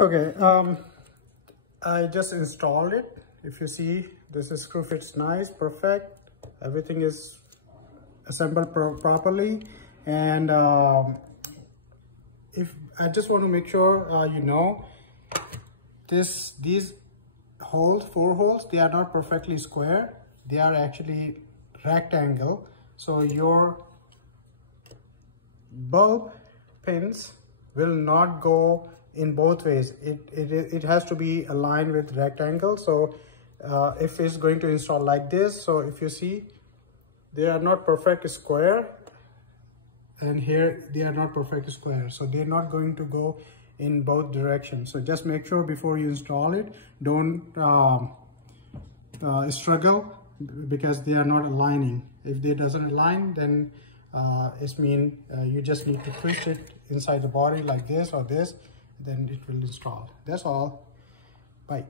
Okay, I just installed it. If you see, this is screw fits nice, perfect. Everything is assembled properly. And if I just want to make sure you know, these holes, 4 holes, they are not perfectly square. They are actually rectangle. So your bulb pins will not go in both ways. It has to be aligned with rectangle. So if it's going to install like this, so if you see, they are not perfect square, and here they are not perfect square, so they're not going to go in both directions. So just make sure before you install it, don't struggle because they are not aligning. If they doesn't align, then it means you just need to twist it inside the body like this or this, then it will install. That's all. Bye.